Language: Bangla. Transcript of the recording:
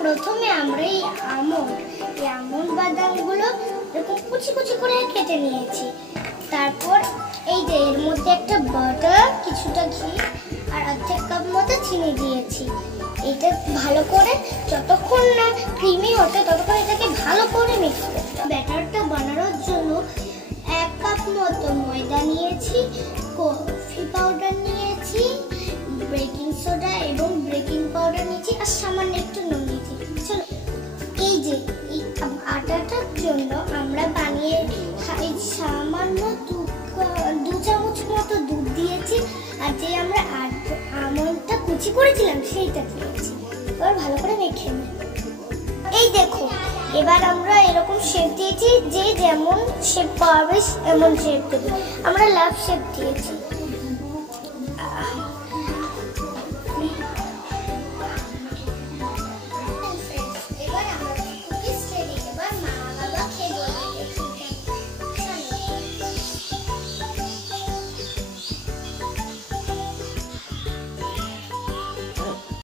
প্রথমে আমরা এই আমন্ড বাদামগুলো এরকম কুচি কুচি করে কেটে নিয়েছি। তারপর এই যে এর মধ্যে একটা বাটার, কিছুটা ঘি আর অর্ধেক কাপ মতো চিনি দিয়েছি। এটা ভালো করে যতক্ষণ না ক্রিমি হচ্ছে ততক্ষণ এটাকে ভালো করে মিক্স করতে হবে। ব্যাটারটা বানানোর জন্য 1 কাপ মতো ময়দা নিয়েছি, কফি পাউডার নিয়েছি, বেকিং সোডা এবং বেকিং পাউডার নিয়েছি আর সামান্য একটু নুন নিয়েছি। চলো, এই যে এই আটাটার জন্য আমরা বানিয়ে সামান্য 2 চামচ মতো দুধ দিয়েছি আর যে আমরা আমন্ডটা কুচি করেছিলাম সেইটা দিয়েছি। এবার ভালো করে মেখে নিই। এই দেখো, এবার আমরা এরকম শেপ দিয়েছি, যে যেমন শেপ পাবে এমন শেপ দেবে। আমরা লাভ শেপ দিয়েছি।